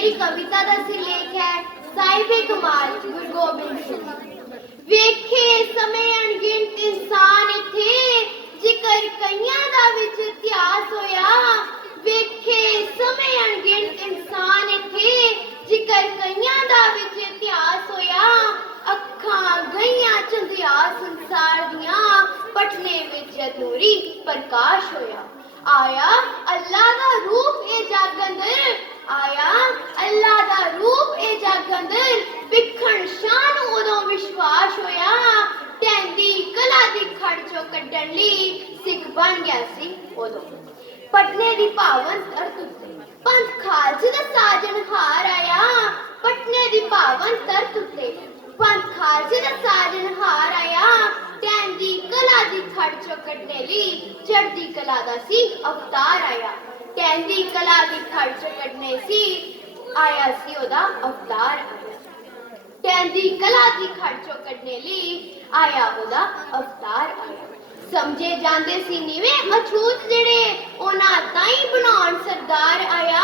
ਮੇਰੀ ਕਵਿਤਾ ਦਾ ਸਿਰਲੇਖ ਹੈ ਸਾਹਿਬੇ ਕਮਾਲ ਗੁਰੂ ਗੋਬਿੰਦ ਸਿੰਘ ਵੇਖੇ ਸਮੇਂ ਅਣਗਿਣਤ ਇਨਸਾਨ ਇੱਥੇ ਜ਼ਿਕਰ ਕਈਆਂ ਦਾ ਵਿੱਚ ਇਤਿਹਾਸ ਹੋਇਆ ਵੇਖੇ ਸਮੇਂ ਅਣਗਿਣਤ ਇਨਸਾਨ ਇੱਥੇ ਜ਼ਿਕਰ ਕਈਆਂ ਦਾ ਵਿੱਚ ਇਤਿਹਾਸ ਹੋਇਆ ਅੱਖਾਂ ਗਈਆਂ ਚੰਦਿਆ ਸੰਸਾਰ ਦੀਆਂ ਪਟਨੇ ਵਿੱਚ ਅਧੂਰੀ ਪ੍ਰਕਾਸ਼ ਹੋਇਆ ਆਇਆ ਅੱਲਾ ਦਾ ਰੂਪ ਇਹ ਜਾਗੰਦਰ ਆਇਆ ਚੋਂ ਕੱਢਣ ਸਿੱਖ ਬਣ ਗਿਆ ਸੀ ਉਦੋਂ। ਪਟਨੇ ਦੀ ਪਾਵਨ ਧਰਤ ਉੱਤੇ ਪੰਥ ਖਾਲਸੇ ਦਾ ਸਾਜਨ ਹਾਰ ਆਇਆ। ਪਟਨੇ ਦੀ ਪਾਵਨ ਧਰਤ ਉੱਤੇ ਪੰਥ ਖਾਲਸੇ ਦਾ ਸਾਜਨ ਹਾਰ ਆਇਆ। ਟੈਂਦੀ ਕਲਾ ਦੀ ਖੜ ਚੋਂ ਲਈ ਚੜ੍ਹਦੀ ਕਲਾ ਦਾ ਸੀ ਅਵਤਾਰ ਆਇਆ। ਟੈਂਦੀ ਕਲਾ ਦੀ ਖੜ ਚੋਂ ਕੱਢਣੇ ਸੀ ਆਇਆ ਸੀ ਉਹਦਾ ਅਵਤਾਰ ਆਇਆ। ਟੈਂਦੀ ਕਲਾ ਦੀ ਖੜ ਚੋਂ ਲਈ ਆਇਆ ਉਹਦਾ ਅਵਤਾਰ ਆਇਆ। ਸਮਝੇ ਜਾਂਦੇ ਸੀ ਨੀਵੇਂ ਅਛੂਤ ਜਿਹੜੇ ਉਹਨਾਂ ਤਾਈ ਬਣਾਉਣ ਸਰਦਾਰ ਆਇਆ।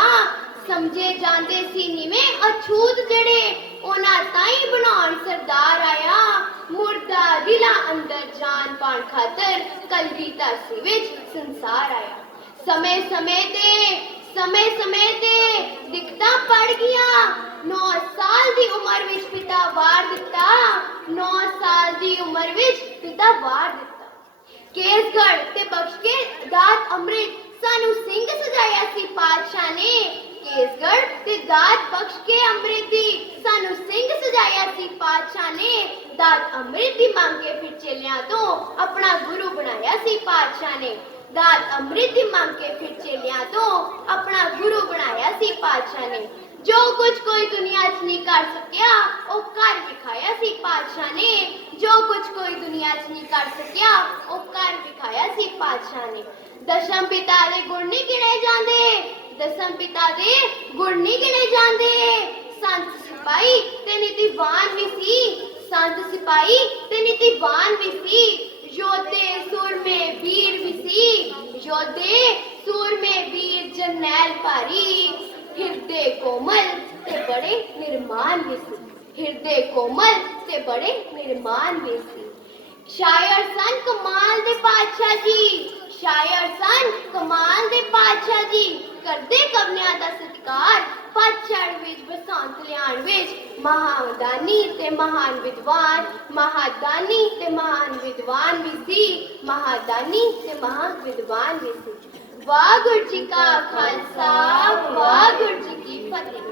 ਸਮਝੇ ਜਾਂਦੇ ਸੀ ਨੀਵੇਂ ਅਛੂਤ ਜਿਹੜੇ ਉਹਨਾਂ ਤਾਈ ਬਣਾਉਣ ਸਰਦਾਰ ਆਇਆ। ਮੁਰਦਾ ਦਿਲਾਂ ਅੰਦਰ ਜਾਨ ਪਾਣ ਖਾਤਰ ਕਲਗੀ ਧਰਤੀ ਵਿੱਚ ਸੰਸਾਰ ਆਇਆ। ਸਮੇਂ ਸਮੇਂ ਤੇ, ਸਮੇਂ ਸਮੇਂ ਤੇ ਦਿਖਤਾ ਪੜ ਗਿਆ 9 ਸਾਲ ਦੀ ਉਮਰ ਵਿੱਚ ਪਿਤਾ ਵਾਰ ਦਿੱਤਾ। 9 ਸਾਲ ਦੀ ਉਮਰ ਵਿੱਚ ਪਿਤਾ ਵਾਰ ਦਿੱਤਾ ਕੇਸਗੜ ਤੇ ਬਖਸ਼ ਕੇ ਦਾਤ ਅੰਮ੍ਰਿਤ ਸਾਨੂੰ ਸਿੰਘ ਸਜਾਇਆ ਸੀ ਪਾਤਸ਼ਾਹ ਨੇ ਕੇਸਗੜ ਤੇ ਦਾਤ ਬਖਸ਼ ਕੇ ਅੰਮ੍ਰਿਤ ਦੀ ਸਾਨੂੰ ਸਿੰਘ ਸਜਾਇਆ ਸੀ ਪਾਤਸ਼ਾਹ ਨੇ ਦਾਤ ਅੰਮ੍ਰਿਤ ਦੀ ਮੰਗ ਕੇ ਫਿਰ ਚੇਲਿਆਂ ਤੋਂ ਆਪਣਾ ਗੁਰੂ ਬਣਾਇਆ ਸੀ ਪਾਤਸ਼ਾਹ ਨੇ ਦਾਤ ਅੰਮ੍ਰਿਤ ਦੀ ਮੰਗ ਕੇ ਫਿਰ ਚੇਲਿਆਂ ਤੋਂ ਆਪਣਾ ਗੁਰੂ ਬਣਾਇਆ ਸੀ ਪਾਤਸ਼ਾਹ ਨੇ ਜੋ ਕੁਝ ਕੋਈ ਦੁਨੀਆ 'ਚ ਨਹੀਂ ਕਰ ਸਕਿਆ ਉਹ ਕਰ ਵਿਖਾਇਆ ਸੀ ਪਾਤਸ਼ਾਹ ਨੇ ਜੋ ਕੁਝ ਕੋਈ ਦੁਨੀਆ 'ਚ ਨਹੀਂ ਕਰ ਸਕਿਆ ਉਹ ਕਰ ਵਿਖਾਇਆ ਸੀ ਪਾਤਸ਼ਾਹ ਨੇ ਦਸ਼ਮ ਪਿਤਾ ਦੇ ਗੁਣ ਨਹੀਂ ਗਿਣੇ ਜਾਂਦੇ ਦਸਮ ਪਿਤਾ ਦੇ ਗੁਣ ਨਹੀਂ ਗਿਣੇ ਜਾਂਦੇ ਸੰਤ ਸਿਪਾਹੀ ਤੇ ਨੀਤੀਵਾਨ ਵੀ ਸੀ ਸੰਤ ਸਿਪਾਹੀ ਤੇ ਨੀਤੀਵਾਨ ਵੀ ਸੀ ਯੋਧੇ ਸੂਰਮੇ ਵੀਰ ਵੀ ਸੀ ਯੋਧੇ ਸੂਰਮੇ ਵੀਰ ਜਰਨੈਲ ਭਾਰੀ ਹਿਰਦੇ ਕੋਮਲ ਤੇ ਬੜੇ ਨਿਰਮਾਨ ਵੀ ਸੀ ਹਿਰਦੇ ਕੋਮਲ ਤੇ ਬੜੇ ਨਿਰਮਾਨ ਵੀ ਸੀ ਸ਼ਾਇਰ ਸਨ ਕਮਾਲ ਦੇ ਪਾਤਸ਼ਾਹ ਜੀ ਸ਼ਾਇਰ ਸਨ ਕਮਾਲ ਦੇ ਪਾਤਸ਼ਾਹ ਜੀ ਕਰਦੇ ਕਵਨਿਆਂ ਦਾ ਸਤਿਕਾਰ ਪਤਝੜ ਵਿੱਚ ਬਸੰਤ ਲਿਆਣ ਵਿੱਚ ਮਹਾਦਾਨੀ ਤੇ ਮਹਾਨ ਵਿਦਵਾਨ ਮਹਾਦਾਨੀ ਤੇ ਮਹਾਨ ਵਿਦਵਾਨ ਵੀ ਸੀ ਮਹਾਦਾਨੀ ਤੇ ਮਹਾਨ ਵਿਦਵਾਨ ਵੀ ਸੀ ਵਾਹਿਗੁਰੂ ਜੀ ਕਾ ਖਾਲਸਾ ਵਾਹਿਗੁਰੂ ਜੀ ਕੀ ਫਤਿਹ